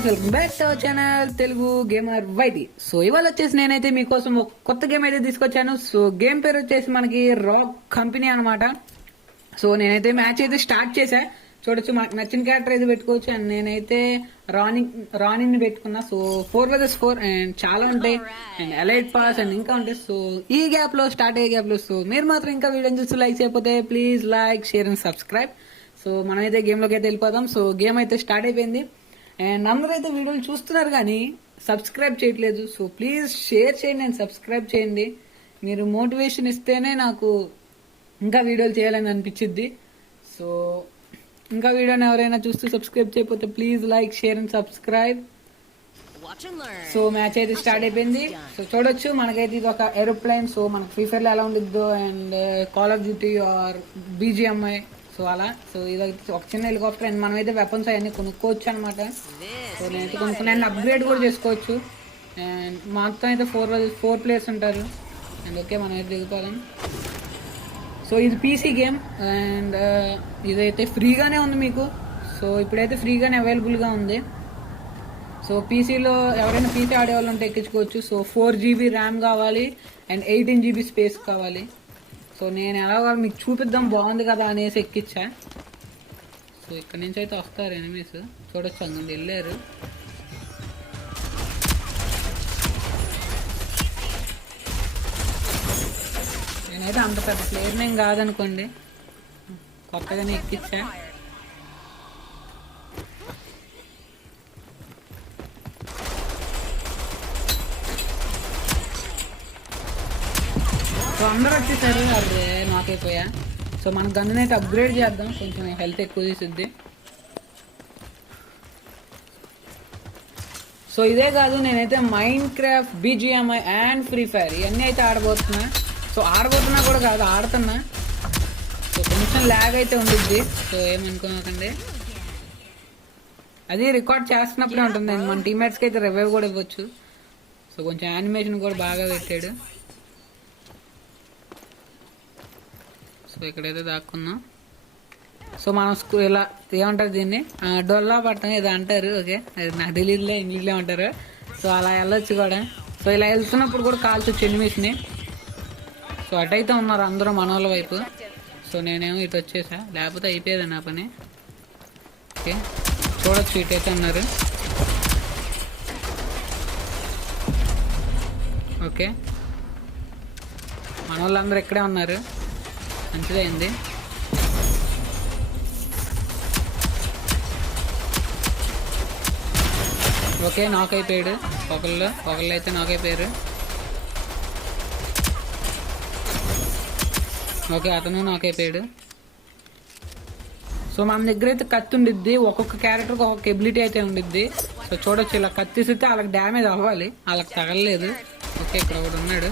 Guys, welcome back to our channel Telugu gamer YT. So ఇవాళ వచ్చేసి నేనైతే మీకోసం ఒక కొత్త గేమ్ అయితే తీసుకొచ్చాను. సో గేమ్ పేరు వచ్చేసి మనకి రాక్ కంపెనీ అనమాట. సో నేనైతే మ్యాచ్ అయితే స్టార్ట్ చేశా. చూడొచ్చు, మనకు నచ్చిన క్యారెక్టర్ అయితే పెట్టుకోవచ్చు. అండ్ నేనైతే రాణిని పెట్టుకున్నా. సో 4vs4 అండ్ చాలా ఉంటాయి, అండ్ ఎలైట్ పాస్ అండ్ ఇంకా ఉంటాయి. సో ఈ గ్యాప్ లో స్టార్ట్ అయ్యే గ్యాప్ లో సో మీరు మాత్రం ఇంకా వీడియోని చూసి లైక్ చేయకపోతే please like, share and subscribe. So మనమైతే గేమ్ లోకి అయితే వెళ్ళిపోదాం. సో గేమ్ అయితే స్టార్ట్ అయిపోయింది. అండ్ అందరూ అయితే వీడియోలు చూస్తున్నారు కానీ సబ్స్క్రైబ్ చేయట్లేదు. సో ప్లీజ్ షేర్ చేయండి అండ్ సబ్స్క్రైబ్ చేయండి. మీరు మోటివేషన్ ఇస్తేనే నాకు ఇంకా వీడియోలు చేయాలని అనిపించింది. సో ఇంకా వీడియోని ఎవరైనా చూస్తూ సబ్స్క్రైబ్ చేయకపోతే please like, share and subscribe. So match అయితే స్టార్ట్ అయిపోయింది. సో చూడొచ్చు, మనకైతే ఇది ఒక ఏరోప్లేన్. సో మనకు ఫ్రీ ఫైర్ లో ఎలా ఉండిద్దో and call of duty or BGMI so అలా. సో ఇది ఒక చిన్న హెలికాప్టర్ అండ్ మనమైతే వెపన్స్ అవన్నీ కొనుక్కోవచ్చు అనమాట. సో నేనైతే కొనుక్కున్నాను, అప్గ్రేడ్ కూడా చేసుకోవచ్చు. అండ్ మొత్తం అయితే 4 ప్లేయర్స్ ఉంటారు. అండ్ ఓకే, మనం అయితే దిగిపోదాం. సో ఇది PC గేమ్ అండ్ ఇదైతే ఫ్రీగానే ఉంది మీకు. సో ఇప్పుడైతే ఫ్రీగానే అవైలబుల్గా ఉంది. సో పీసీలో ఎవరైనా PC ఆడే వాళ్ళు ఉంటే ఎక్కించుకోవచ్చు. సో 4GB ర్యామ్ కావాలి అండ్ 18GB స్పేస్ కావాలి. సో నేను ఎలాగో మీకు చూపిద్దాం బాగుంది కదా అనేసి ఎక్కించా. సో ఇక్కడ నుంచి అయితే వస్తారు ఎనిమీస్. చూడొచ్చు, అందులో వెళ్ళారు. నేనైతే అంత పెద్ద ప్లేయర్ నేను కాదనుకోండి, కొత్తగానే ఎక్కించా. సో అందరూ వచ్చేసారు, అదే నాకైపోయా. సో మన గన్ అయితే అప్గ్రేడ్ చేద్దాం, కొంచెం హెల్త్ ఎక్కువ తీసుద్ది. సో ఇదే కాదు, నేనైతే Minecraft, BGMI and free fire ఇవన్నీ అయితే ఆడబోతున్నా. సో ఆడబోతున్నా కూడా కాదు, ఆడుతున్నా. సో కొంచెం ల్యాగ్ అయితే ఉండిద్ది, సో ఏమనుకోకండి. అది రికార్డ్ చేస్తున్నప్పుడే ఉంటుంది. మన టీమ్మేట్స్కి అయితే రివైవ్ కూడా ఇవ్వచ్చు. సో కొంచెం యానిమేషన్ కూడా బాగా పెట్టాడు. సో ఇక్కడైతే దాక్కున్నాం. సో మనం ఇలా ఏమంటారు దీన్ని, డొల్లా పట్టం ఏదో అంటారు. ఓకే, అది నాకు తెలియదులే, ఇంగ్లీష్లో అంటారు. సో అలా వెళ్ళొచ్చు కూడా. సో ఇలా వెళ్తున్నప్పుడు కూడా కాల్చొచ్చు ఎనిమిస్ని. సో అటైతే ఉన్నారు అందరూ మన వాళ్ళ వైపు. సో నేనేమో ఇటు వచ్చేసా, లేకపోతే అయిపోయేది నా పని. ఓకే, చూడొచ్చు, ఇటైతే ఉన్నారు. ఓకే, మన వాళ్ళందరూ ఇక్కడే ఉన్నారు. మంచిదైంది. ఓకే, నాక్ అయిపోయాడు. ఒకళ్ళు అయితే నాక్ అయిపోయారు. ఓకే, అతను నాక్ అయిపోయాడు. సో మన దగ్గర అయితే కత్తి ఉండిద్ది. ఒక్కొక్క క్యారెక్టర్కి ఒక్కొక్క ఎబిలిటీ అయితే ఉండిద్ది. సో చూడొచ్చు, ఇలా కత్తి ఇస్తే వాళ్ళకి డ్యామేజ్ అవ్వాలి, వాళ్ళకి తగలలేదు. ఓకే, ఇక్కడ ఒకడు ఉన్నాడు.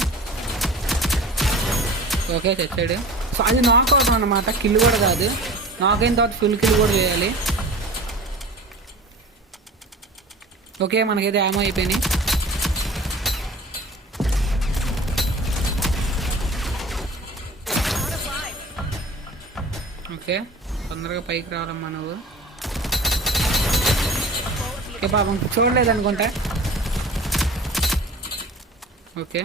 ఓకే, తెచ్చాడు. సో అది నాక్ అవుతాం అనమాట, కిల్ కూడా కాదు. నాక్ అయిన తర్వాత ఫుల్ కిల్ కూడా చేయాలి. ఓకే, మనకైతే యామో అయిపోయినాయి. ఓకే, తొందరగా పైకి రావాలమ్మా నువ్వు. ఓకే, పాపం చూడలేదు అనుకుంటా. ఓకే,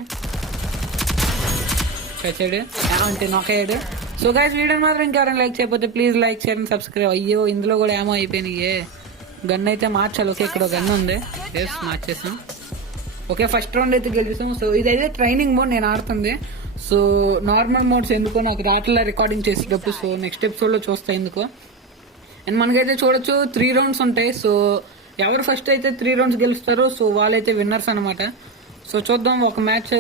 వచ్చాడు అంటే నాక్ అయ్యాడు. సో గైస్, వీడియో మాత్రం ఇంకెవరైనా లైక్ చేయకపోతే please like, share and subscribe. అయ్యో, ఇందులో కూడా ఏమో అయిపోయినాయి. గన్ అయితే మార్చాలి. ఓకే, ఇక్కడ గన్ ఉంది. ఎస్, మార్చేసాం. ఓకే, ఫస్ట్ రౌండ్ అయితే గెలిచాం. సో ఇదైతే ట్రైనింగ్ మోడ్ నేను ఆడుతుంది. సో నార్మల్ మోడ్స్ ఎందుకో నాకు రాట్ల రికార్డింగ్ చేసేటప్పుడు. సో నెక్స్ట్ ఎపిసోడ్లో చూస్తా ఎందుకో. అండ్ మనకైతే చూడొచ్చు 3 రౌండ్స్ ఉంటాయి. సో ఎవరు ఫస్ట్ అయితే 3 రౌండ్స్ గెలుస్తారో సో వాళ్ళైతే విన్నర్స్ అనమాట. సో చూద్దాం, ఒక మ్యాచ్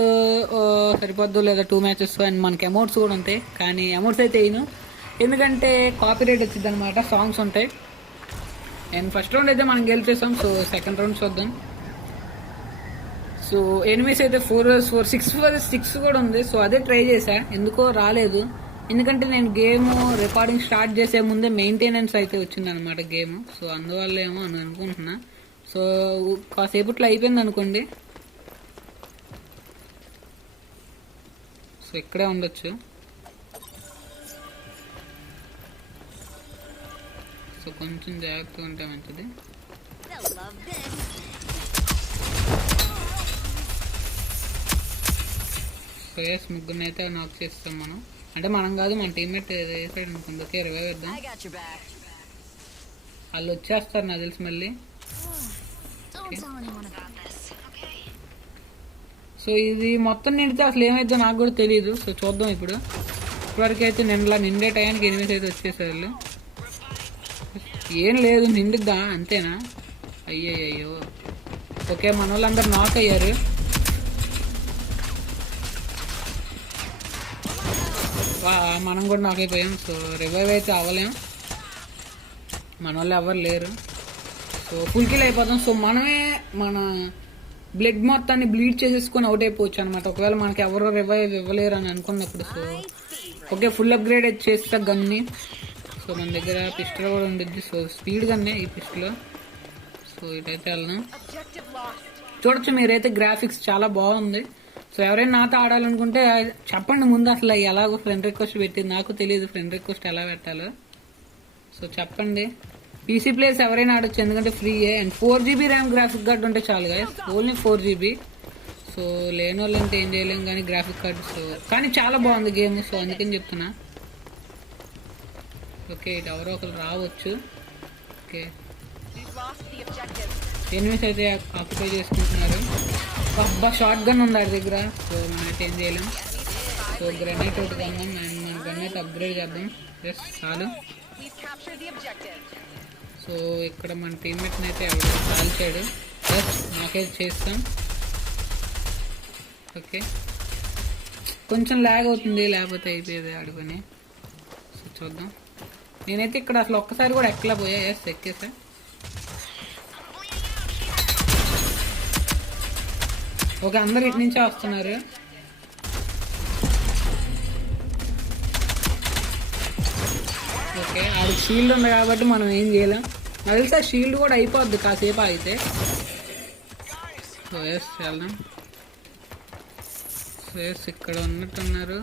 సరిపోద్దు లేదా 2 మ్యాచెస్. అండ్ మనకి అమౌంట్స్ కూడా ఉంటాయి, కానీ అమౌంట్స్ అయితే వేయను, ఎందుకంటే కాపీరైట్ వచ్చింది అనమాట. సాంగ్స్ ఉంటాయి. అండ్ ఫస్ట్ రౌండ్ అయితే మనం గెలిచేసాం. సో సెకండ్ రౌండ్ చూద్దాం. సో ఎనిమిస్ అయితే 4vs4, 6vs6 కూడా ఉంది. సో అదే ట్రై చేశా, ఎందుకో రాలేదు. ఎందుకంటే నేను గేమ్ రికార్డింగ్ స్టార్ట్ చేసే ముందే మెయింటెనెన్స్ అయితే వచ్చింది అనమాట గేమ్. సో అందువల్ల ఏమో అని అనుకుంటున్నా. సో కాసేపట్లో అయిపోయింది అనుకోండి. సో ఇక్కడే ఉండొచ్చు. సో కొంచెం జాగ్రత్తగా ఉంటే మంచిది. ప్లేయర్స్ ముగ్గురిని అయితే నాక్ చేస్తాం మనం. అంటే మనం కాదు, మన టీమ్మేట్ వేసాడు అనుకుంది. ఓకే, రివైవ్ వేద్దాం. వాళ్ళు వచ్చేస్తారు నాకు తెలిసి మళ్ళీ. సో ఇది మొత్తం నిండితే అసలు ఏమైతే నాకు కూడా తెలియదు. సో చూద్దాం ఇప్పుడు. ఇప్పటివరకు అయితే నిండే టయానికి ఎనిమిది అయితే వచ్చేసారు. ఏం లేదు, నిండుద్దా అంతేనా? అయ్యో. ఓకే, మన వాళ్ళందరూ నాక్ అయ్యారు. మనం కూడా నాక్ అయిపోయాం. సో రివైవ్ అయితే అవ్వలేం, మన వాళ్ళు ఎవరు లేరు. సో ఫుల్ కిల్ అయిపోతాం. సో మనమే మన బ్లడ్ మొత్తాన్ని బ్లీడ్ చేసేసుకొని అవుట్ అయిపోవచ్చు అనమాట, ఒకవేళ మనకి ఎవరో రివైవ్ ఇవ్వలేరు అని అనుకున్నప్పుడు. సో ఓకే, ఫుల్ అప్గ్రేడ్ చేస్తా గన్ని. సో మన దగ్గర పిస్టల్ కూడా ఉండిద్ది. సో స్పీడ్ గన్నే ఈ పిస్టల్. సో ఇటైతే వెళ్దాం. చూడొచ్చు మీరైతే, గ్రాఫిక్స్ చాలా బాగుంది. సో ఎవరైనా నాతో ఆడాలనుకుంటే చెప్పండి ముందు. అసలు ఎలాగో ఫ్రెండ్ రిక్వెస్ట్ పెట్టింది, నాకు తెలియదు ఫ్రెండ్ రిక్వెస్ట్ ఎలా పెట్టాలో. సో చెప్పండి. పీసీ ప్లేయర్స్ ఎవరైనా ఆడొచ్చు, ఎందుకంటే ఫ్రీయే. And 4GB RAM graphic card ఉంటే చాలు గైస్, ఓన్లీ 4GB. సో లేని వాళ్ళు అంటే ఏం చేయలేము కానీ గ్రాఫిక్ కార్డ్. సో కానీ చాలా బాగుంది గేమ్, సో అందుకని చెప్తున్నా. ఓకే, ఇటు ఎవరో ఒకరు రావచ్చు. ఓకే, ఎనిమిస్ అయితే ఆక్యుపై చేసుకుంటున్నారు. అబ్బా, షార్ట్ గన్ ఉంది వాడి దగ్గర. సో మనమైతే ఏం చేయలేం. సో గ్రెనేట్ ఒకటి కొన్నాం అండ్ మన గన్ అయితే అప్గ్రేడ్ చేద్దాం. ఎస్, చాలు. సో ఇక్కడ మన టీమ్మేట్ని అయితే ఎవరు కాల్చాడు. ఎస్, నాకైతే చేస్తాం. ఓకే, కొంచెం ల్యాగ్ అవుతుంది, లేకపోతే అయిపోయేది ఆడుకొని. సో చూద్దాం. నేనైతే ఇక్కడ అసలు ఒక్కసారి కూడా ఎక్కలేకపోయా. ఎస్, ఎక్కేసా. ఓకే, అందరు ఇటు నుంచే వస్తున్నారు. ఓకే, ఆడికి షీల్డ్ ఉంది కాబట్టి మనం ఏం చేయలేం. నాకు తెలిసి ఆ షీల్డ్ కూడా అయిపోద్ది కాసేపు అయితే. సో ఎస్, వెళ్దాం. సో ఎస్, ఇక్కడ ఉన్నట్టున్నారు.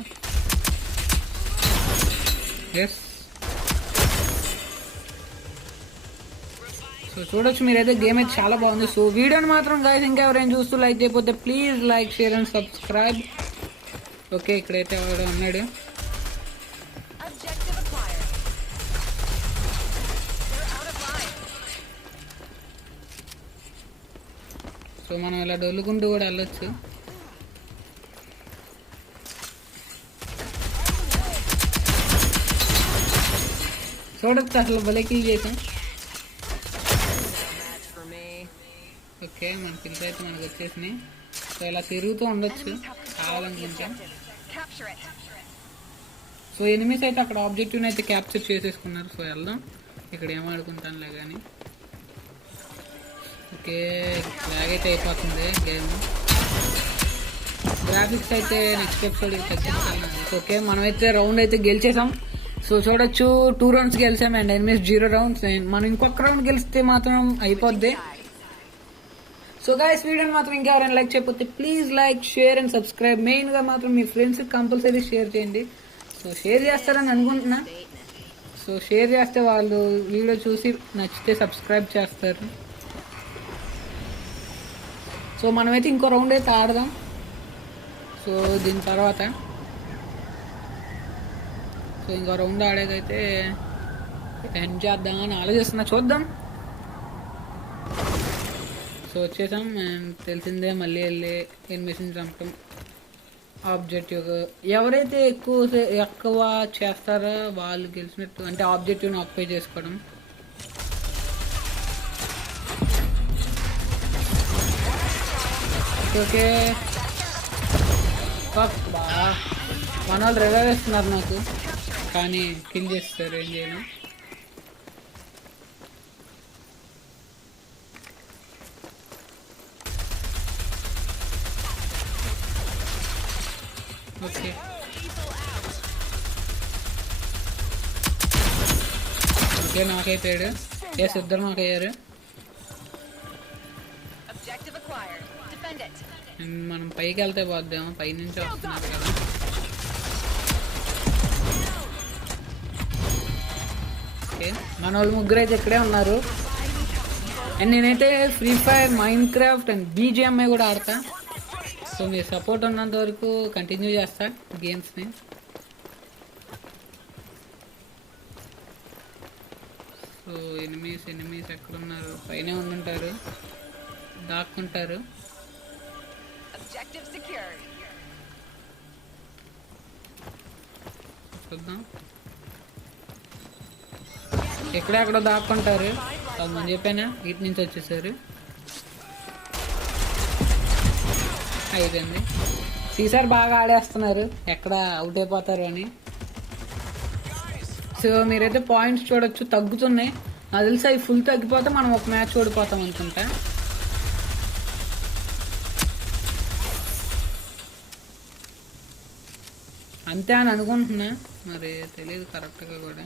ఎస్, సో చూడొచ్చు మీరైతే, గేమ్ అయితే చాలా బాగుంది. సో వీడియోని మాత్రం గైస్ ఇంకా ఎవరైనా చూస్తూ లైక్ చేయకపోతే please like, share and subscribe. Okay, ఇక్కడైతే ఎవడో ఉన్నాడు. సో మనం ఇలా డొల్లుకుంటూ కూడా వెళ్ళొచ్చు. చూడొచ్చు అసలు భలే కిల్ చేసాం. ఓకే, మన కిల్స్ అయితే మనకు వచ్చేసినాయి. సో ఇలా తిరుగుతూ ఉండొచ్చు కావాలనుకుంటే. సో ఎనిమిస్ అయితే అక్కడ ఆబ్జెక్టివ్ని అయితే క్యాప్చర్ చేసేసుకున్నారు. సో వెళ్దాం, ఇక్కడ ఏం ఆడుకుంటానులే కానీ. ఓకే, లాగ్ అయితే అయిపోతుంది గేమ్. గ్రాఫిక్స్ అయితే నెక్స్ట్ ఎపిసోడ్కి తగ్గిస్తాను. ఓకే, మనమైతే రౌండ్ అయితే గెలిచేసాం. సో చూడొచ్చు, 2 రౌండ్స్ గెలిచాం అండ్ ఎనిమిస్ 0 రౌండ్స్. మనం ఇంకొక రౌండ్ గెలిస్తే మాత్రం అయిపోద్ది. సో గైస్, వీడియోని మాత్రం ఇంకెవరైనా లైక్ చేయకపోతే please like, share and subscribe. మెయిన్గా మాత్రం మీ ఫ్రెండ్స్కి కంపల్సరీ షేర్ చేయండి. సో షేర్ చేస్తారని అనుకుంటున్నా. సో షేర్ చేస్తే వాళ్ళు వీడియో చూసి నచ్చితే సబ్స్క్రైబ్ చేస్తారు. సో మనమైతే ఇంకో రౌండ్ అయితే ఆడదాం. సో దీని తర్వాత సో ఇంకో రౌండ్ ఆడేదైతే ఎండ్ చేద్దామని ఆలోచిస్తున్నా, చూద్దాం. సో వచ్చేసాం. తెలిసిందే, మళ్ళీ వెళ్ళి ఎనిమిషన్ చంపటం ఆబ్జెక్టివ్. ఎవరైతే ఎక్కువ చేస్తారో వాళ్ళు గెలిచినట్టు, అంటే ఆబ్జెక్టివ్ని ఆక్యుపై చేసుకోవడం. ఓకే, బాగా మన వాళ్ళు రివైవ్ వేస్తున్నారు నాకు, కానీ కిల్ చేస్తారు, ఏం చేయను. ఓకే, ఓకే, నాకైపోయాడు. ఎస్, ఇద్దరు నాకయ్యారు. మనం పైకి వెళ్తే పోద్దాము, పై నుంచి వస్తున్నారు కదా. ఓకే, మన వాళ్ళు ముగ్గురు అయితే ఇక్కడే ఉన్నారు. అండ్ నేనైతే free fire, mind craft and BGMI కూడా ఆడతా. సో మీ సపోర్ట్ ఉన్నంత వరకు కంటిన్యూ చేస్తా గేమ్స్ని. సో ఎనిమీస్ ఎక్కడున్నారు? పైన ఉండుంటారు, దాక్కుంటారు. చూద్దాం, ఎక్కడెక్కడ దాక్కుంటారు. కొంతమంది చెప్పానా ఇటు నుంచి వచ్చేసారు. అయిపోయింది. సీసార్ బాగా ఆడేస్తున్నారు, ఎక్కడ అవుట్ అయిపోతారు అని. సో మీరైతే పాయింట్స్ చూడొచ్చు, తగ్గుతున్నాయి. నాకు తెలిసి అవి ఫుల్ తగ్గిపోతే మనం ఒక మ్యాచ్ ఓడిపోతాం అనుకుంటా. అంతే అని అనుకుంటున్నా, మరి తెలియదు కరెక్ట్గా కూడా.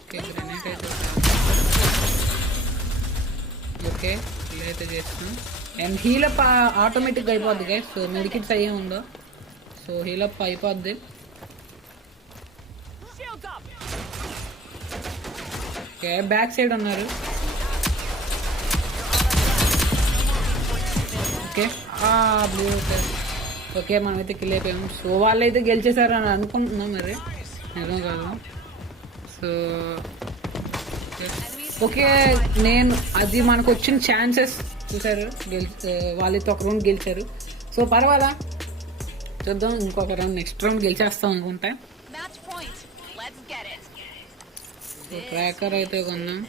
ఓకే గ్రెనేట్ అయితే ఓకే ఇలా అయితే చేస్తున్నాం. అండ్ హీలప్ ఆటోమేటిక్గా అయిపోద్ది గైస్. సో మెడికిట్స్ అయ్యే ఉందో, సో హీలప్ అయిపోద్ది. ఓకే బ్యాక్ సైడ్ ఉన్నారు. Okay blue. ఓకే మనమైతే కిల్ అయిపోయాము. సో వాళ్ళైతే గెలిచేశారు అని అనుకుంటున్నాం, మరి నిజం కాదు. సో ఓకే నేను అది మనకు వచ్చిన ఛాన్సెస్ చూసారు, వాళ్ళైతే ఒక రౌండ్ గెలిచారు. సో పర్వాలా, చూద్దాం ఇంకొక రౌండ్, నెక్స్ట్ రౌండ్ గెలిచేస్తాం అనుకుంటా. సో ట్రాకర్ అయితే కొన్నాం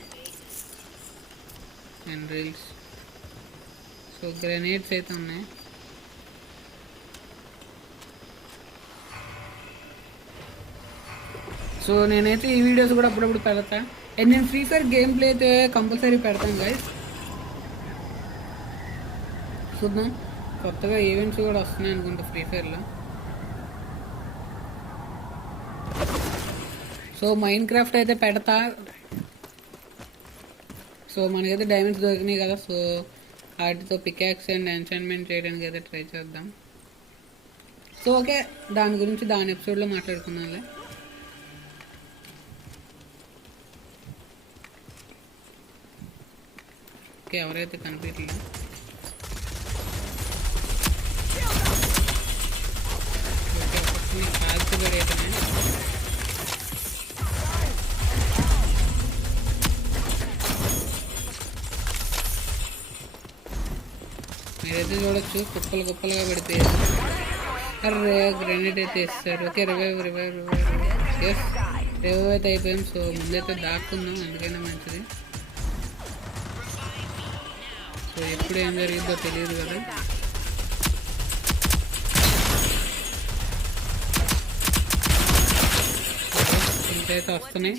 అండ్ రీల్స్. సో గ్రెనేడ్స్ అయితే ఉన్నాయి. సో నేనైతే ఈ వీడియోస్ కూడా అప్పుడప్పుడు పెడతా. అండ్ నేను ఫ్రీ ఫైర్ గేమ్ ప్లే అయితే కంపల్సరీ పెడతాను గైస్. చూద్దాం, కొత్తగా ఈవెంట్స్ కూడా వస్తున్నాయి అనుకుంటా ఫ్రీ ఫైర్లో. సో మైండ్ క్రాఫ్ట్ అయితే పెడతా. సో మనకైతే డైమండ్స్ దొరికినాయి కదా, సో వాటితో పికాక్స్ అండ్ ఎన్చాన్మెంట్ చేయడానికి అయితే ట్రై చేద్దాం. సో ఓకే, దాని గురించి దాని ఎపిసోడ్లో మాట్లాడుకుందాంలే. ఓకే ఎవరైతే కనిపించలేదు. ఓకే కాల్చిబడి అయితే మీరైతే చూడొచ్చు, కుప్పలుగా పడిపోయారు. అరే గ్రెనేడ్ అయితే ఇస్తారు. ఓకే రివైవ్ ఎస్ రివైవ్ అయితే అయిపోయాం. సో ముందైతే దాక్కుందాం, ఎందుకైనా మంచిది. సో ఎప్పుడు ఏం జరిగిందో తెలియదు కదా. ఇంకైతే వస్తున్నాయి.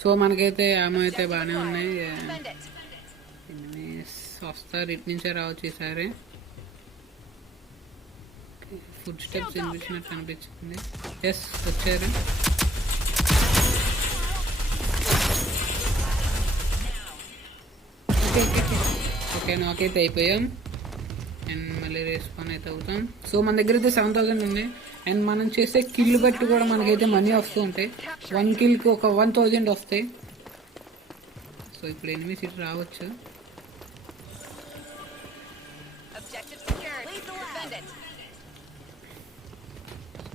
సో మనకైతే ఆమె అయితే బాగానే ఉన్నాయి. వస్తారు, ఇటు నుంచే రావచ్చు ఈసారి. ఫుడ్ స్టెప్స్ వినిపించినట్టు అనిపించింది. ఎస్ వచ్చారు. ఓకే నాకైతే అయిపోయాం అండ్ మళ్ళీ రెస్పాన్ అయితే అవుతాం. సో మన దగ్గర అయితే 7000 ఉన్నాయి. అండ్ మనం చేసే కిల్ బట్టి కూడా మనకైతే మనీ వస్తూ ఉంటాయి. 1 కిల్కి ఒక 1000 వస్తాయి. సో ఇప్పుడు ఎనిమిది సీట్ రావచ్చు.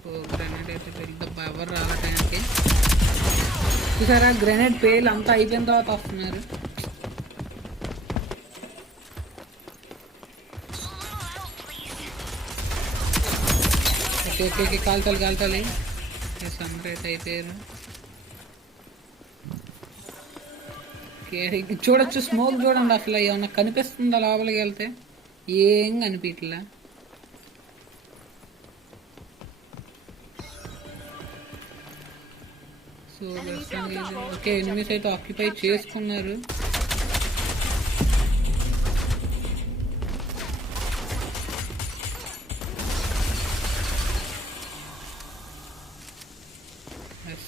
సో గ్రెనేడ్ అయితే పెద్ద పవర్ రాలే టైంకి. చూసారా గ్రెనేడ్ పేలు అంతా అయిపోయిన తర్వాత వస్తున్నారు. ఓకే ఓకే కాల్చాలి. అందరూ అయితే అయిపోయారు. చూడొచ్చు స్మోక్ చూడండి, అసలు ఏమన్నా కనిపిస్తుందా లోపలికి వెళ్తే? ఏం కనిపించలే. సో ఓకే ఎనిమిస్ అయితే ఆక్యుపై చేసుకున్నారు.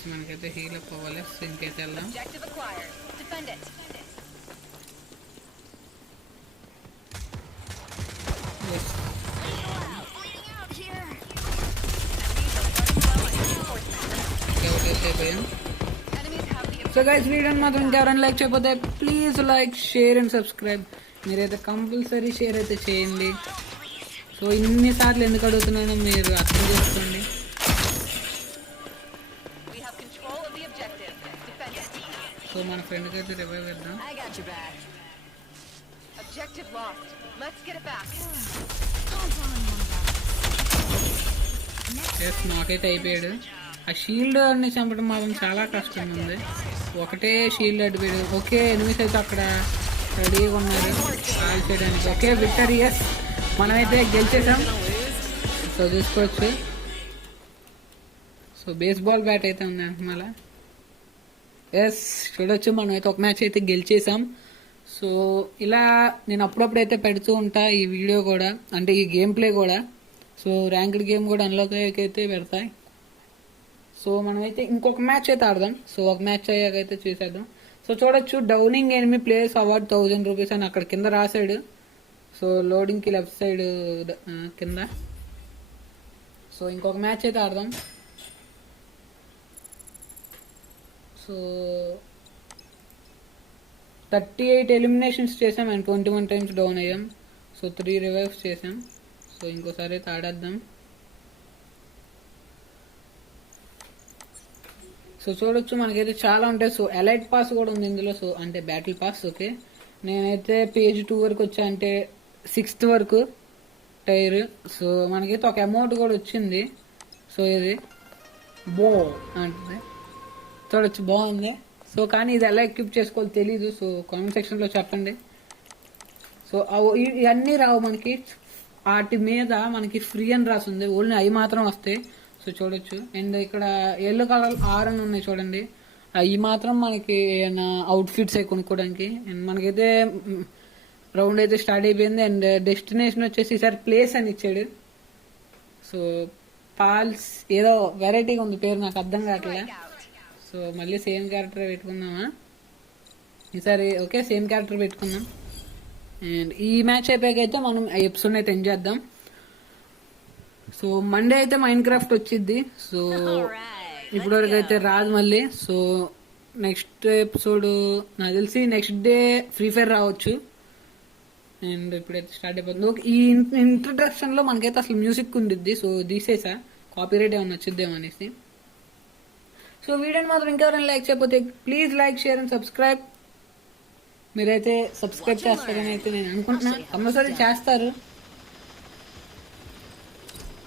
మనకైతే హీల్ అప్ అవ్వాలి. ఇంకైతే వెళ్దాం. సో గైస్ వీడియోని మాత్రం ఇంకెవరైనా లైక్ చేయకపోతే please like share and subscribe. మీరైతే కంపల్సరీ షేర్ అయితే చేయండి. సో ఇన్నిసార్లు ఎందుకు అడుగుతున్నానో మీరు అర్థం చేసుకోండి. సో మన ఫ్రెండ్కి అయితే రివైవ్ ఇద్దాం. నాకైతే అయిపోయాడు. ఆ షీల్డ్ అన్ని చంపడం మాత్రం చాలా కష్టంగా ఉంది. ఒకటే షీల్డ్ అడ్డిపోయాడు. ఓకే ఎనిమిస్ అయితే అక్కడ రెడీగా ఉన్నారు కాల్ చేయడానికి. ఓకే విక్టరీ, ఎస్ మనమైతే గెలిచేసాం. సో చూసుకోవచ్చు. సో బేస్బాల్ బ్యాట్ అయితే ఉంది మళ్ళా. ఎస్ చూడొచ్చు మనమైతే ఒక మ్యాచ్ అయితే గెలిచేసాం. సో ఇలా నేను అప్పుడప్పుడు అయితే పెడుతూ ఉంటా ఈ వీడియో కూడా, అంటే ఈ గేమ్ ప్లే కూడా. సో ర్యాంక్డ్ గేమ్ కూడా అన్లాక్ అయితే పెడతాయి. సో మనమైతే ఇంకొక మ్యాచ్ అయితే ఆడదాం. సో ఒక మ్యాచ్ అయ్యాకైతే చూసేద్దాం. సో చూడొచ్చు డౌనింగ్ ఎనిమి ప్లేయర్స్ అవార్డ్ 1000 రూపీస్ అని అక్కడ కింద రాశాడు. సో లోడింగ్కి లెఫ్ట్ సైడ్ కింద. సో ఇంకొక మ్యాచ్ అయితే ఆడదాం. సో 38 ఎలిమినేషన్స్ చేసాం అండ్ 21 టైమ్స్ డౌన్ అయ్యాం. సో 3 రివైవ్స్ చేసాం. సో ఇంకోసారి అయితే ఆడేద్దాం. సో చూడొచ్చు మనకైతే చాలా ఉంటాయి. సో ఎలైట్ పాస్ కూడా ఉంది ఇందులో. సో అంటే బ్యాటిల్ పాస్. ఓకే నేనైతే పేజ్ 2 వరకు వచ్చా, అంటే 6th వరకు టైర్. సో మనకైతే ఒక అమౌంట్ కూడా వచ్చింది. సో ఇది బో అంటే చూడొచ్చు బాగుంది. సో కానీ ఇది ఎలా ఎక్విప్ చేసుకోవాలో తెలీదు. సో కామెంట్ సెక్షన్లో చెప్పండి. సో ఇవన్నీ రావు మనకి, వాటి మీద మనకి ఫ్రీ అని రాసింది. ఓన్లీ అవి మాత్రం వస్తాయి. సో చూడొచ్చు. అండ్ ఇక్కడ ఎల్లో కలర్ ఆర్ అని ఉన్నాయి చూడండి, అవి మాత్రం మనకి ఏమైనా అవుట్ఫిట్స్ అవి కొనుక్కోవడానికి. అండ్ మనకైతే రౌండ్ అయితే స్టార్ట్ అయిపోయింది. అండ్ డెస్టినేషన్ వచ్చేసి ఈసారి ప్లేస్ అని ఇచ్చాడు. సో పాల్స్ ఏదో వెరైటీగా ఉంది పేరు, నాకు అర్థం కావట్లే. సో మళ్ళీ సేమ్ క్యారెక్టర్ పెట్టుకుందామా ఈసారి? ఓకే సేమ్ క్యారెక్టర్ పెట్టుకుందాం. అండ్ ఈ మ్యాచ్ అయిపోయాకైతే మనం ఎపిసోడ్ అయితే ఎంజాయ్ చేద్దాం. సో మండే అయితే మైండ్ క్రాఫ్ట్ వచ్చింది. సో ఇప్పటివరకు అయితే రాదు మళ్ళీ. సో నెక్స్ట్ ఎపిసోడ్ నాకు తెలిసి నెక్స్ట్ డే ఫ్రీ ఫైర్ రావచ్చు. అండ్ ఇప్పుడైతే స్టార్ట్ అయిపోతుంది. ఈ ఇంట్రడక్షన్ లో మనకైతే అసలు మ్యూజిక్ ఉండిద్ది. సో తీసేసా, కాపీరైట్ ఏమన్నా వచ్చిద్దేమో అనేసి. సో వీడియోని మాత్రం ఇంకెవరైనా లైక్ చేయకపోతే please like share and subscribe. మీరైతే సబ్స్క్రైబ్ చేస్తారని అయితే నేను అనుకుంటున్నా, కంపల్సరీ చేస్తారు.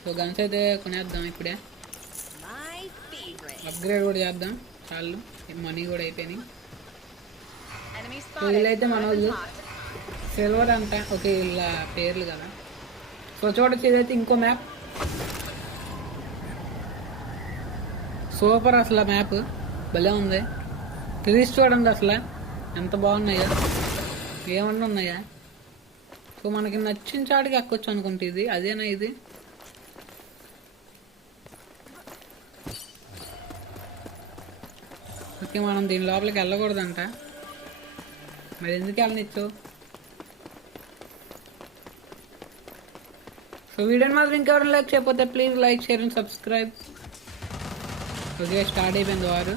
సో గన్స్ అయితే కొనేద్దాం ఇప్పుడే, అప్గ్రేడ్ కూడా చేద్దాం. చాలు మనీ కూడా అయిపోయినాయి. సో వీళ్ళైతే మన వాళ్ళు సిల్వర్ అంట. ఓకే వీళ్ళ పేర్లు కదా. సో చూడొచ్చు ఇదైతే ఇంకో మ్యాప్. సూపర్ అసలు మ్యాప్ భలే ఉంది. ట్రీస్ చూడండి అసలు ఎంత బాగున్నాయో, ఏమన్నా ఉన్నాయా. సో మనకి నచ్చిన చాటుకి ఎక్కొచ్చు అనుకుంటే ఇది అదేనా? ఇది ఓకే మనం దీని లోపలికి వెళ్ళకూడదంట, మరి ఎందుకు వెళ్ళనిచ్చు? సో వీడియోని మాత్రం ఇంకెవరైనా లైక్ చేయకపోతే please like share and subscribe. Okay start అయిపోయింది వారు.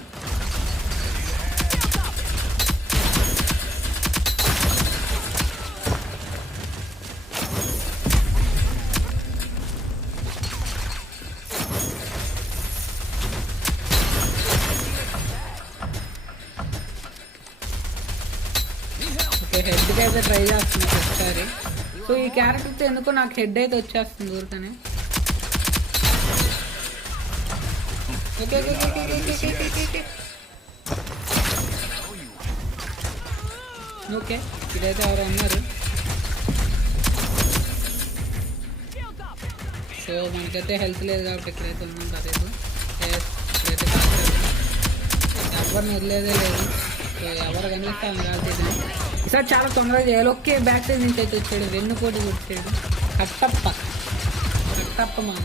ఓకే హెడ్కి అయితే ట్రై చేస్తున్నాను ఒకసారి. సో ఈ క్యారెక్టర్తో ఎందుకో నాకు హెడ్ అయితే వచ్చేస్తుంది ఊరికనే. ఓకే ఓకే ఇదైతే ఎవరు అన్నారు. సో మనకైతే హెల్త్ లేదు కాబట్టి ఇక్కడైతే ఉన్నాం కాసేపు. ఇక్కడైతే ఎవరిని వదిలేదే లేదు. సో ఎవరు కనిపిస్తాను కాదు. ఈసారి చాలా తొందరగా చేయాలి. ఓకే బ్యాక్ సైడ్ నుంచి అయితే వచ్చాడు, వెన్నుకోటి వచ్చాడు. కట్టప్ప మా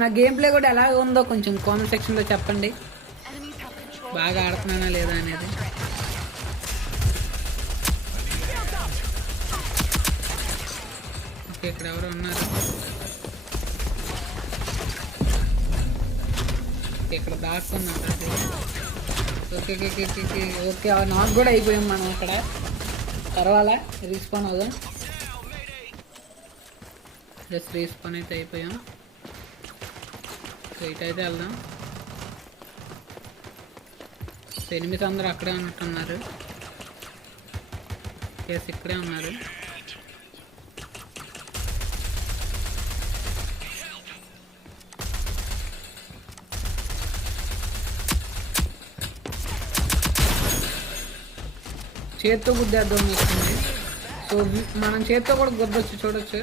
నా గేమ్ ప్లే కూడా ఎలా ఉందో కొంచెం కామెంట్ సెక్షన్లో చెప్పండి, బాగా ఆడుతున్నానా లేదా అనేది. ఓకే ఇక్కడ ఎవరు ఉన్నారు. ఓకే ఇక్కడ దాక్కున్నట్టు. Okay okay okay okay okay నాకు కూడా అయిపోయాం మనం అక్కడ. పర్వాలే రీస్పాన్ అవుదాం. జస్ట్ రీస్పాన్ అయితే అయిపోయాం. సో ఇటైతే వెళ్దాం. సో ఎనిమిది అందరూ అక్కడే ఉన్నట్టున్నారు. ఎస్ ఇక్కడే ఉన్నారు. చేత్తో గుద్దేద్దాం వస్తుంది. సో మనం చేత్తో కూడా గుద్దొచ్చు, చూడొచ్చు.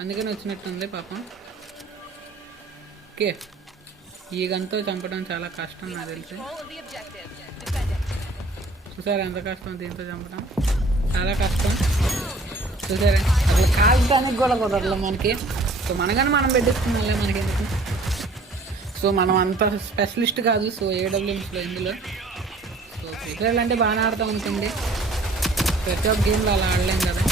అందుకని వచ్చినట్టుంది పాపం. ఓకే ఈ గన్తో చంపడం చాలా కష్టం నాకు తెలిసి. చూసారా ఎంత కష్టం దీంతో చంపడం, చాలా కష్టం. చూసారా అసలు కాల్చడానికి కూడా కుదరదు మనకి. సో మనగానే మనం పెట్టిస్తున్నాంలే మనకి ఎందుకు. సో మనం అంత స్పెషలిస్ట్ కాదు. సో ఏడబ్ల్యూఎంస్లో ఇందులో సో ఫ్రీ ఫైర్ అంటే బాగానే ఆడతాం అనుకోండి. ప్రతి ఒక్క గేమ్లో అలా ఆడలేం కదా.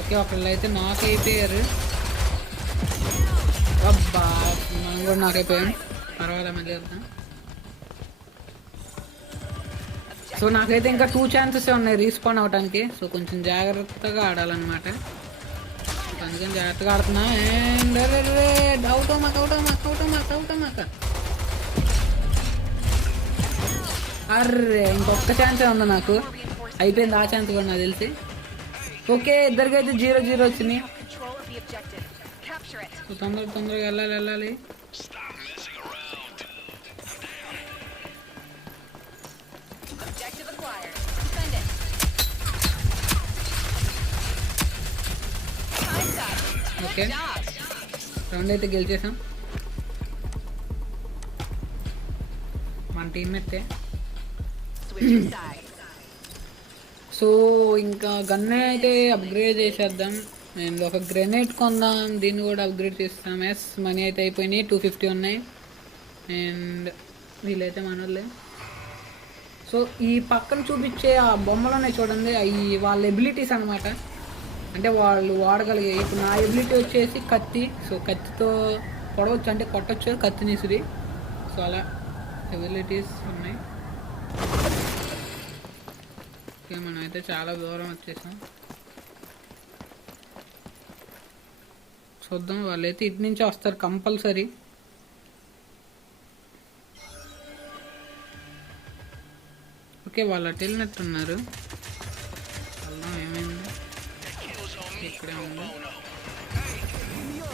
ఓకే ఒకళ్ళు అయితే నాక్ అయిపోయారు. అబ్బా మనం కూడా నాక్ అయిపోయాం. పర్వాలేదు మళ్ళీ వెళ్తాం. సో నాకైతే ఇంకా 2 ఛాన్సెస్ ఉన్నాయి రీస్పాన్ అవడానికి. సో కొంచెం జాగ్రత్తగా ఆడాలన్నమాట. అందుకని జాగ్రత్తగా ఆడుతున్నా. అండ్ అవుతామాక అర్రే ఇంకొక ఛాన్సే ఉంది నాకు. అయిపోయింది ఆ ఛాన్స్ కూడా నాకు తెలిసి. ఓకే ఇద్దరికైతే 0-0 వచ్చినాయి. తొందరగా వెళ్ళాలి. ఓకే రౌండ్ అయితే గెలిచేసాం. మన టీమ్మేట్టే. సో ఇంకా గన్నే అయితే అప్గ్రేడ్ చేసేద్దాం. అండ్ ఒక గ్రెనేడ్ కొందాం, దీన్ని కూడా అప్గ్రేడ్ చేస్తాం. ఎస్ మనీ అయితే అయిపోయినాయి, 250 ఉన్నాయి. అండ్ వీళ్ళైతే మనోళ్ళే. సో ఈ పక్కన చూపించే ఆ బొమ్మలోనే చూడండి, అవి వాళ్ళ ఎబిలిటీస్ అనమాట. అంటే వాళ్ళు వాడగలిగే. ఇప్పుడు నా ఎబిలిటీ వచ్చేసి కత్తి. సో కత్తితో పొడవచ్చు, అంటే కొట్టచ్చు కత్తిని ఇసిరి. సో అలా ఎబిలిటీస్ ఉన్నాయి. ఓకే మనం అయితే చాలా దూరం వచ్చేసాం. చూద్దాం వాళ్ళైతే ఇటు నుంచి వస్తారు కంపల్సరీ. ఓకే వాళ్ళు అటు వెళ్ళినట్టున్నారు. ఏమైంది ఇక్కడే ఉంది.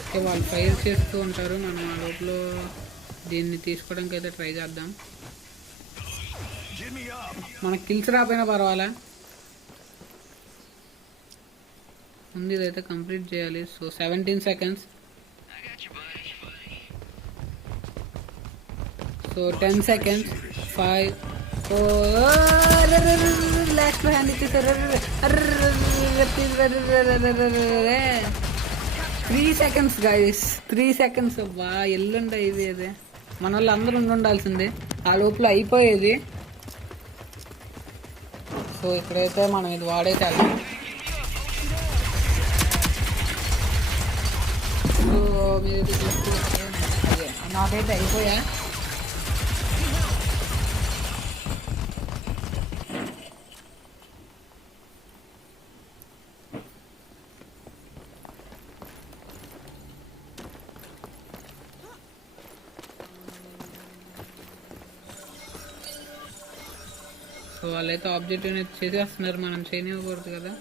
ఓకే వాళ్ళు ఫైర్ చేస్తూ ఉంటారు. మనం ఆ లోపల దీన్ని తీసుకోవడానికి అయితే ట్రై చేద్దాం. మనకి కిల్స్ రాపోయినా పర్వాలే, ముందు ఇదైతే కంప్లీట్ చేయాలి. సో 17 సెకండ్స్. సో 10 సెకండ్స్. 5 లాస్ట్ లో హ్యాండ్ ఇచ్చేసారు. 3 సెకండ్స్ గైస్, 3 సెకండ్స్. బా ఎల్లుండే ఇది అదే మన వాళ్ళు అందరూ ఉండాల్సిందే. ఆ లోపల అయిపోయేది. సో ఇక్కడైతే మనం ఇది వాడైతే వెళ్తాం. సో మీరు అదే నాకైతే అయిపోయా. సో వాళ్ళైతే ఆబ్జెక్టివ్ చేసేస్తున్నారు, మనం చేయనివ్వకూడదు కదా.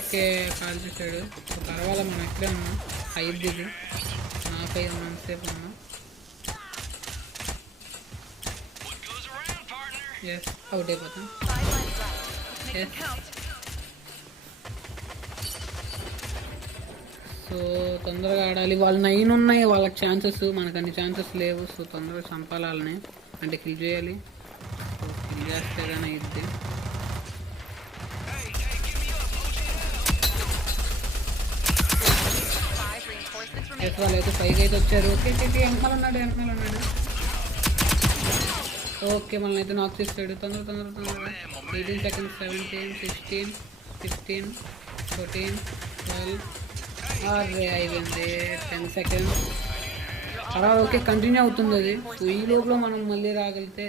ఓకే కాల్ చేశాడు. సో పర్వాలేదు మనం ఇక్కడే ఉన్నాం. అయిద్ది నాపై ఉన్నంతసేపు ఉన్నాం. ఎస్ అవుట్ అయిపోతాం. ఎస్ సో తొందరగా ఆడాలి. వాళ్ళు 9 ఉన్నాయి వాళ్ళకి ఛాన్సెస్, మనకు అన్ని ఛాన్సెస్ లేవు. సో తొందరగా చంపాలి వాళ్ళని, అంటే కిల్ చేయాలి. సో కిల్ చేస్తే కానీ ఇది. ఎస్ వాళ్ళైతే 5 అయితే వచ్చారు. ఓకే వెనకాల ఉన్నాడు. ఓకే మనల్ని అయితే నాక్ చేస్తాడు. తొందర 18 సెకండ్స్, 17, 16, 15, 14, 12. అరే అయిపోయింది. 10 సెకండ్స్ అలా. ఓకే కంటిన్యూ అవుతుంది అది. సో ఈ లోపల మనం మళ్ళీ రాగలిగితే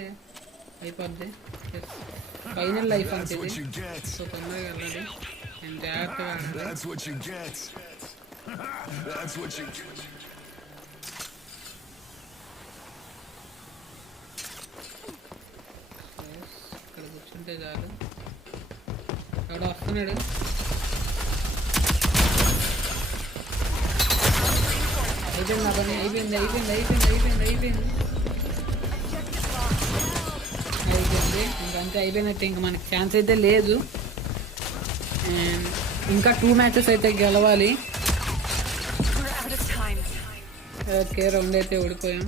అయిపోద్ది. ఫైనల్ లైఫ్ అంతే ఇది. సో తొందరగా వెళ్ళాలి, నేను జాగ్రత్తగా ఆడాలి. ఇక్కడ కూర్చుంటే చాలు. ఎవడో వస్తున్నాడు. అయిపోయింది నా పని, అయిపోయింది. ఇంకంతే అయిపోయినట్టు, ఇంకా మనకి ఛాన్స్ అయితే లేదు. అండ్ ఇంకా 2 మ్యాచెస్ అయితే గెలవాలి. ఓకే రౌండ్ అయితే ఓడిపోయాం.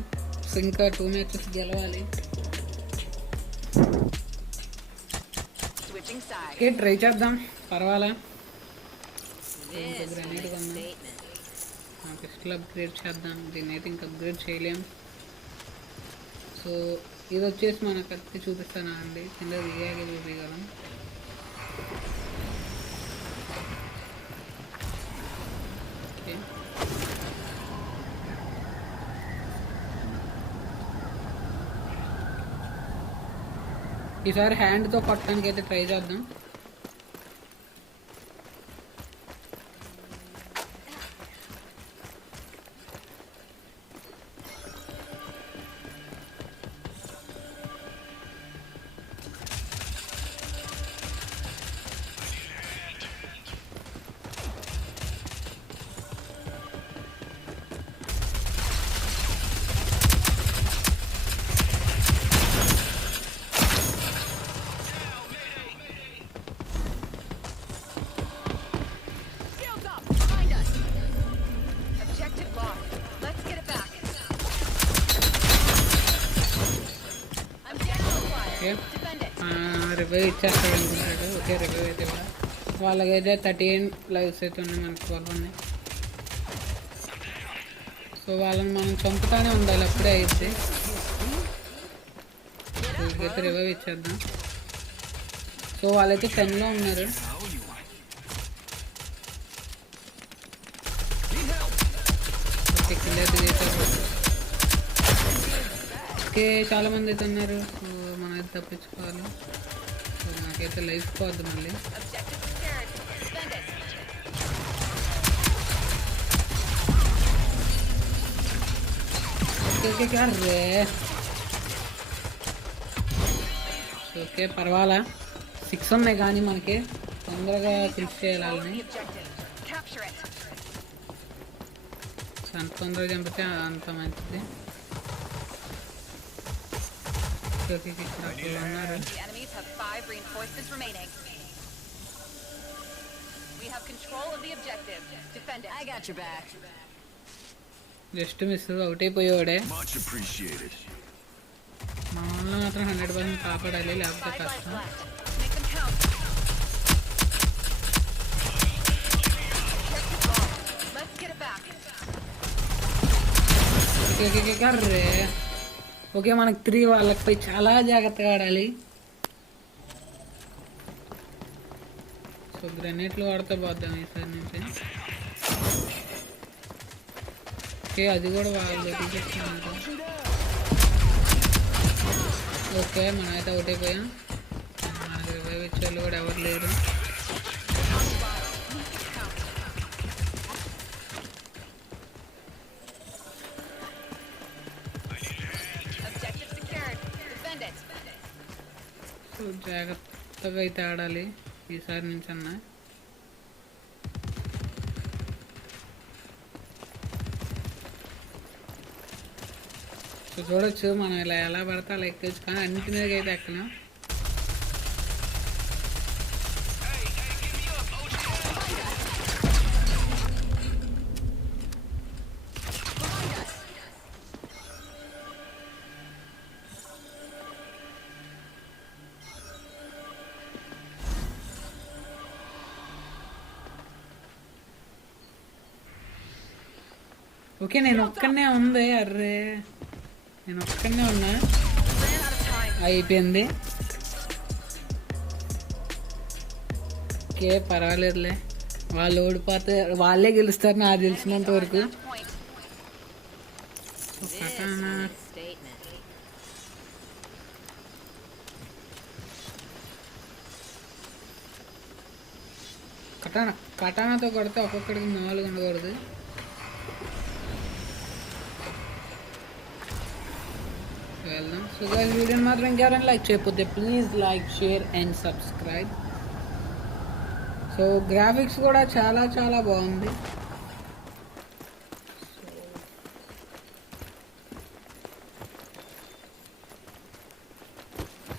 సో ఇంకా 2 మ్యాచెస్ గెలవాలి. ఓకే ట్రై చేద్దాం, పర్వాలా. గ్రెనేడ్ కొందాం, పిస్టల్ అప్గ్రేడ్ చేద్దాం. దీన్ని అయితే ఇంకా అప్గ్రేడ్ చేయలేం. సో ఇది వచ్చేసి మన కత్తి చూపిస్తానా అండి, కింద రియాగే చూపించగలం. ఓకే ఈసారి హ్యాండ్తో కొట్టడానికి అయితే ట్రై చేద్దాం. రివైవ్ ఇచ్చేస్తాడు అనుకుంటాడు. ఓకే రివైవ్ అయితే వాళ్ళకైతే 13 లైవ్స్ అయితే ఉన్నాయి, మనకి 12 ఉన్నాయి. సో వాళ్ళని మనం చంపుతానే ఉండాలి, అప్పుడే అయితే. వీళ్ళకైతే రివైవ్ ఇచ్చేద్దాం. సో వాళ్ళైతే 10లో ఉన్నారు. ఓకే కింద అయితే చేశారు. ఓకే చాలా మంది అయితే ఉన్నారు. సో మనం అయితే తప్పించుకోవాలి. సో నాకైతే లైఫ్ పోద్ది మళ్ళీ. ఓకే అర్రే ఓకే పర్వాలా. 6 ఉన్నాయి కానీ మనకి తొందరగా ఫినిష్ చేయాలని. అంత తొందరగా చంపితే అంత మంచిది. ఉన్నారు జస్ట్ మిస్ అవుట్ అయిపోయేవాడే. మా వాళ్ళు మాత్రం 100% కాపాడాలి, లేకపోతే కష్టం. కర్రే ఓకే మనకి 3 వాళ్ళకి చాలా జాగ్రత్తగా ఆడాలి. సో గ్రెనేట్లు వాడితే పోద్దాం ఈసారి నుంచి. ఓకే అది కూడా వాళ్ళు తీసేస్తున్నారు. ఓకే మనం అయితే అవుట్ అయిపోయాం. మనకి రివైవ్ ఇచ్చే వాళ్ళు కూడా ఎవరు లేరు. సో జాగ్రత్తగా అయితే ఆడాలి ఈసారి నుంచి అన్న. సో చూడొచ్చు మనం ఇలా ఎలా పడితే అలా ఎక్కొచ్చు, కానీ అన్నిటి మీద అయితే ఎక్కలేం. ఓకే నేను ఒక్కనే ఉంది. అర్రే నేను ఒక్కనే ఉన్నా. అయిపోయింది. ఓకే పర్వాలేదులే, వాళ్ళు ఓడిపోతే వాళ్ళే గెలుస్తారు నాకు తెలిసినంత వరకు. కటానాతో కొడితే ఒక్కొక్కడికి 4 ఉండకూడదు. వెళ్దాం. సో గైస్ వీడియోని మాత్రం ఇంకెవరైనా లైక్ చేయకపోతే please like, share and subscribe. So graphics కూడా చాలా చాలా బాగుంది.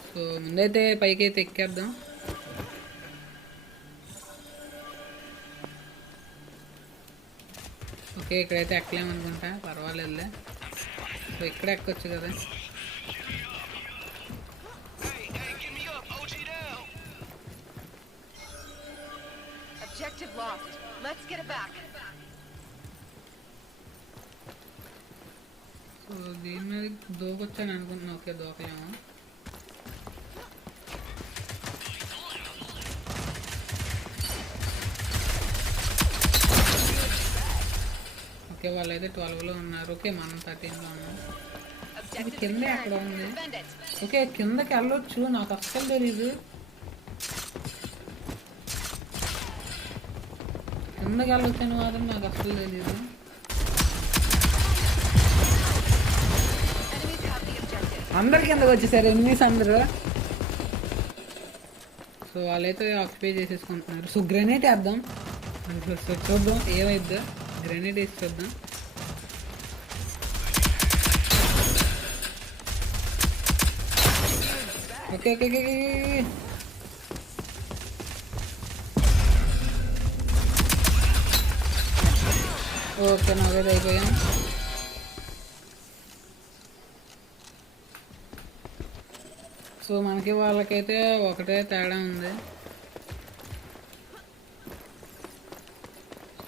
సో ముందైతే పైకి అయితే ఎక్కేద్దాం. ఓకే ఇక్కడైతే ఎక్కలేమనుకుంటా, పర్వాలేదులే. సో ఇక్కడ ఎక్కొచ్చు కదా. సో దీని మీద దూకొచ్చాను అనుకుంటున్నా. ఓకే దూకలేము. ఓకే వాళ్ళైతే 12లో ఉన్నారు. ఓకే మనం 13లో ఉన్నాం. ఇది కింద ఎక్కడ ఉంది? ఓకే కిందకి వెళ్ళొచ్చు, నాకు అస్సలు తెలీదు. కిందకి వెళ్ళొచ్చు అని మాత్రం నాకు అస్సలు తెలీదు. అందరు కిందకి వచ్చేసారు ఎనిమిస్ అందరూ. సో వాళ్ళైతే ఆక్యుపై చేసేసుకుంటున్నారు. సో గ్రెనేట్ వేద్దాం. సో చూద్దాం ఏమైద్దో. గ్రెనేడ్ వేసి చూద్దాం. ఓకే ఓకే ఓకే ఓకే నాకైతే అయిపోయాం. సో మనకి వాళ్ళకైతే ఒకటే తేడా ఉంది.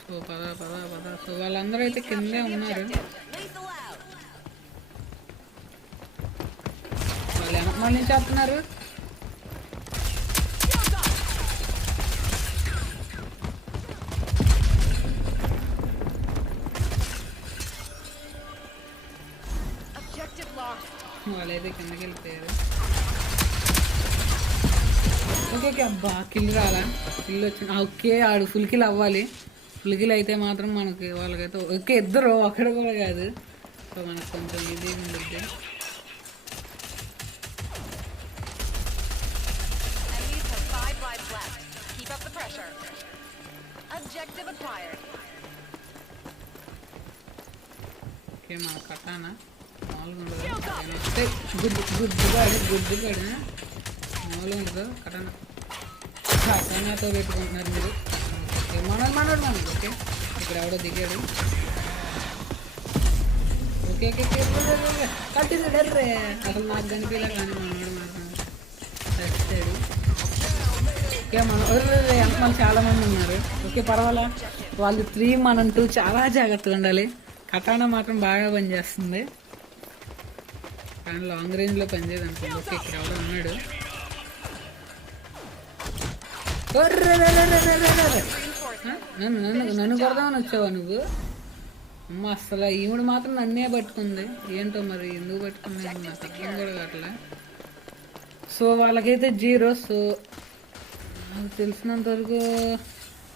సో పద పద పద. సో వాళ్ళందరూ అయితే కిందే ఉన్నారు. వాళ్ళు వెనక నుంచి చేస్తున్నారు. వాళ్ళైతే కిందకి వెళ్ళిపోయారు. ఓకే ఓకే అబ్బా కిల్ రాలా, కిల్ వచ్చింది. ఓకే ఆడు ఫుల్ కిల్ అవ్వాలి. ఫుల్ కిల్ అయితే మాత్రం మనకి వాళ్ళకైతే ఓకే ఇద్దరు అక్కడ కూడా కాదు. సో మనకు కొంచెం ఇది ఉంటుంది. ఓకే మన కటానా మామూలుగా ఉండదు. గుడ్డుగాడు మామూలుగా ఉండదు. కటానాతో పెట్టుకుంటున్నారు మీరు. మనోడు ఓకే ఇక్కడ ఎవడో దిగాడు. ఓకే ఓకే కట్టింది అసలు నాకు కనిపించలే కానీ మనోడు మాత్రం చచ్చాడు. ఓకే మన చాలా మంది ఉన్నారు. ఓకే పర్వాలా, వాళ్ళు 3 మనం 2 చాలా జాగ్రత్తగా ఉండాలి. కటానా మాత్రం బాగా పనిచేస్తుంది కానీ లాంగ్ రేంజ్లో పనిచేయదు అనుకోండి. ఓకే ఇక్కడ ఎవడో ఉన్నాడు. నన్ను కొడదామని వచ్చావా నువ్వు? అమ్మ అసలు ఈవిడ మాత్రం నన్నే పట్టుకుంది. ఏంటో మరి ఎందుకు పట్టుకుంది నాకు అర్థం కూడా కావట్లే. సో వాళ్ళకైతే 0. సో నాకు తెలిసినంత వరకు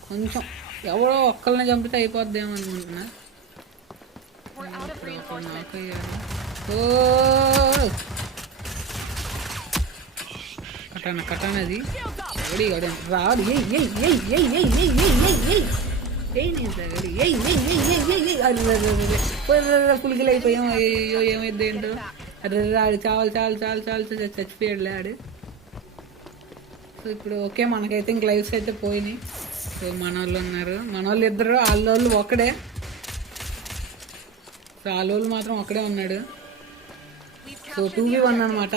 కొంచెం ఎవరో ఒక్కరిని చంపితే అయిపోద్దేమో అనుకుంటున్నా. ఇప్పుడు నాకు అయ్యాను. కటానది రాడు. పులికిలు అయిపోయాం. అయ్యో ఏమైంది ఏంటో. అరే ఆడు చాలు చాలు చాలు చాలు చచ్చిపోయాడులే ఆడు. సో ఇప్పుడు ఓకే మనకైతే ఇంక లైఫ్స్ అయితే పోయినాయి. సో మన వాళ్ళు ఉన్నారు, మన వాళ్ళు ఇద్దరు, వాళ్ళోళ్ళు ఒకడే. సో వాళ్ళోళ్ళు మాత్రం ఒకడే ఉన్నాడు. సో 2v1 అనమాట.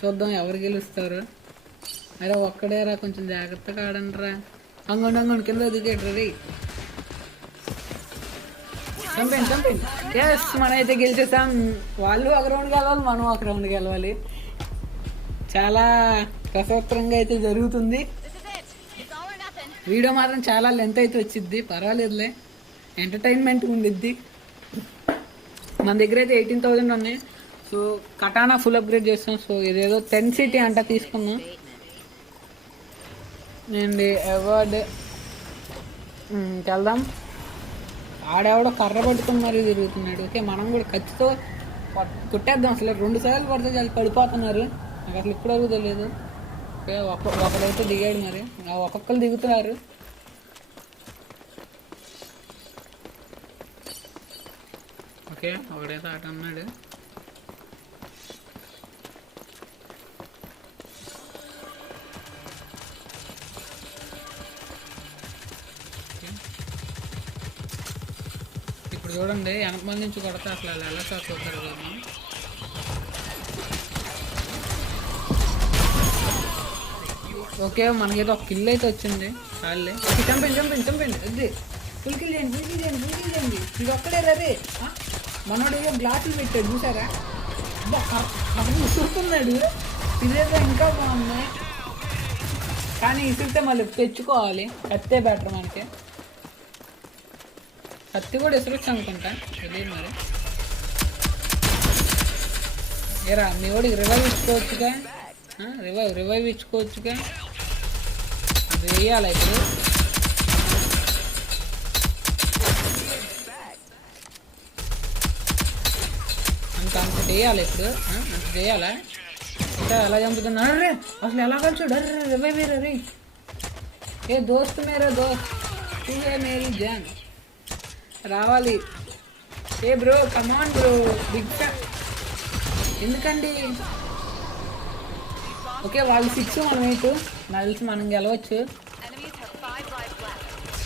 చూద్దాం ఎవరు గెలుస్తారు. అరే ఒక్కడేరా, కొంచెం జాగ్రత్తగా ఆడండిరా. అంగండి కింద దిగేట్రా రే. చంపండి. ఎస్ మనమైతే గెలిచేసాం. వాళ్ళు ఒక రౌండ్ గెలవాలి, మనం ఒక రౌండ్ గెలవాలి. చాలా రసవత్తరంగా అయితే జరుగుతుంది. వీడియో మాత్రం చాలా లెంత్ అయితే వచ్చిద్ది, పర్వాలేదులే, ఎంటర్టైన్మెంట్ ఉండిద్ది. మన దగ్గర అయితే 18,000 ఉన్నాయి. సో కటానా ఫుల్ అప్గ్రేడ్ చేస్తాం. సో ఇదేదో 10 సిటీ అంట తీసుకున్నాం. అండ్ అవార్డ్ వెళ్దాం. ఆడెవడో కర్ర పట్టుకుని మరీ తిరుగుతున్నాడు. ఓకే, మనం కూడా ఖచ్చితో కొట్టేద్దాం. అసలు 2 సార్లు పడితే చాలా పడిపోతున్నారు. నాకు అసలు ఇప్పటివరకు తెలియదు. ఓకే, ఒకడైతే దిగాడు, మరి ఒక్కొక్కరు దిగుతున్నారు. ఓకే, ఒకడైతే ఆట అన్నాడు. ఇప్పుడు చూడండి, వెనక మంది నుంచి కొడితే అసలు వాళ్ళు ఎలా షాక్ అవుతారు కదా. ఓకే, మనకైతే ఒక కిల్ అయితే వచ్చింది. చాలే, చంపండి అది ఫుల్ కిల్ చేయండి. ఇది ఒక్కడే రే. మనోడు ఏదో గ్లాసులు పెట్టాడు, చూసారా? విసురుతున్నాడు. ఇదేదో ఇంకా బాగున్నాయి, కానీ ఇసిరితే మళ్ళీ తెచ్చుకోవాలి. కత్తే బెటర్ మనకి. కత్తి కూడా ఇసురొచ్చు అనుకుంటా, తెలియదు మరి. ఏరా మీ వాడికి రివైవ్ ఇచ్చుకోవచ్చుగా, రివైవ్ ఇచ్చుకోవచ్చుగా. అది వేయాలా ఇప్పుడు? అంత చేయాలి ఇప్పుడు, అంత చేయాలా? ఇంకా ఎలా చంపుతున్నాడు రే, అసలు ఎలా కలిసాడు? అర్రే రివైవ్ రే. ఏ దోస్త్ మేరా దోస్త్, మేరీ జాన్ రావాలి. ఏ bro, come on bro, big fan. ఎందుకండి? ఓకే, వాళ్ళు 6 మనం 8. నాకు తెలిసి మనం గెలవచ్చు.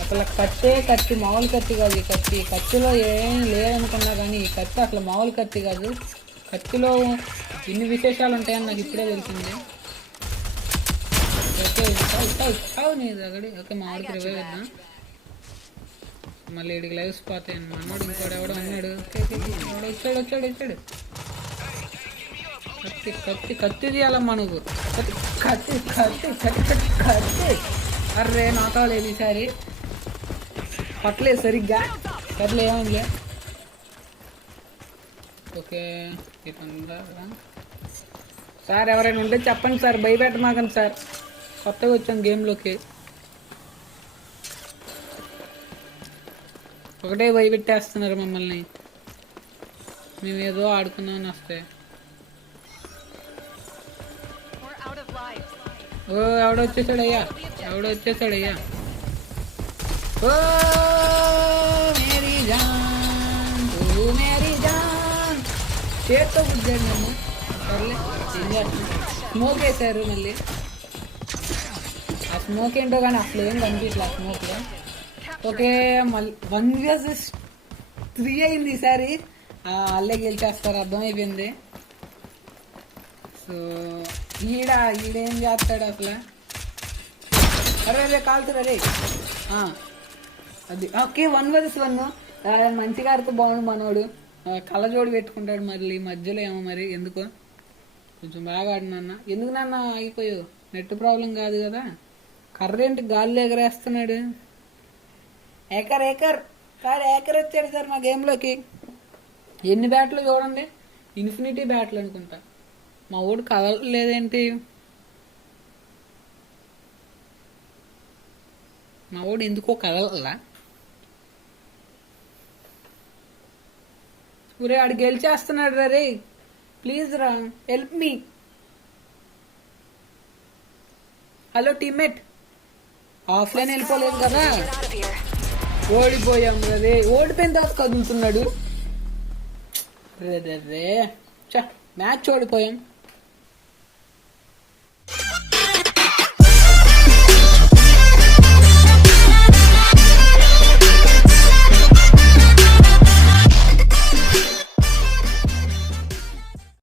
అసలు కత్తి మామూలు కత్తి కాదు. ఈ కత్తిలో ఏం లేదనుకున్నా కానీ ఈ కత్తి అసలు మామూలు కత్తి కాదు. కత్తిలో ఇన్ని విశేషాలు ఉంటాయని నాకు ఇప్పుడే తెలిసింది. ఓకే, నీ దగ్గర. ఓకే, మామూలుకి రివైవ్ ఇద్దాం. మళ్ళీ ఇడికి లైవ్స్ పోతాయి. మనోడు ఇంకోటి ఎవడో అన్నాడు. వచ్చాడు. కత్తి తీయాల మనకు. కత్తి. అర్రే నాకాలేదు ఈసారి, పట్టలేదు సరిగ్గా. సర్లే, ఏమైందిలే. ఓకే, సార్ ఎవరైనా ఉంటే చెప్పండి సార్, భయపెట్టమాకండి సార్. కొత్తగా వచ్చాం గేమ్లోకి. ఒకటే భయపెట్టేస్తున్నారు మమ్మల్ని. మేమేదో ఆడుకున్నామని వస్తే. ఓ ఎవడొచ్చేసాడయ్యా. ఓ మేరీ జాన్ చేత్తో గుద్దాడు నన్ను. సర్లే, ఏం చేస్తున్నాం. స్మోక్ వేసారు మళ్ళీ. ఆ స్మోక్ ఏంటో కానీ అసలు ఏం కనిపించలే ఆ స్మోక్లో. ఓకే, మళ్ళీ 1 vs 3 అయింది ఈసారి. అల్లే గెలిచేస్తారు, అర్థమైపోయింది. సో ఈడేం చేస్తాడు అసలు? అరే కాలుతురా రే. అది ఓకే, 1 vs 1. మంచిగా ఆడితే బాగుండు మనోడు. కళ్ళజోడు పెట్టుకుంటాడు మళ్ళీ మధ్యలో. ఏమో మరి ఎందుకో కొంచెం బాగా ఆడినా. ఎందుకు నాన్న ఆగిపోయావు? నెట్ ప్రాబ్లం కాదు కదా. కర్రేంటి గాల్లో ఎగరేస్తున్నాడు. ఏకర్ వచ్చాడు సార్ మా గేమ్లోకి. ఎన్ని బ్యాట్లు చూడండి, ఇన్ఫినిటీ బ్యాట్లు అనుకుంటా. మా ఊడు కదలలేదేంటి? మా ఊడు ఎందుకో కదలలా. ఊరే ఆడు గెలిచేస్తున్నాడు రా రే. ప్లీజ్ రా, help me. Hello teammate, offline వెళ్ళిపోలేదు కదా. ఓడిపోయాం రే. ఓడిపోయిన తర్వాత కదులుతున్నాడు రే. మ్యాచ్ ఓడిపోయాం.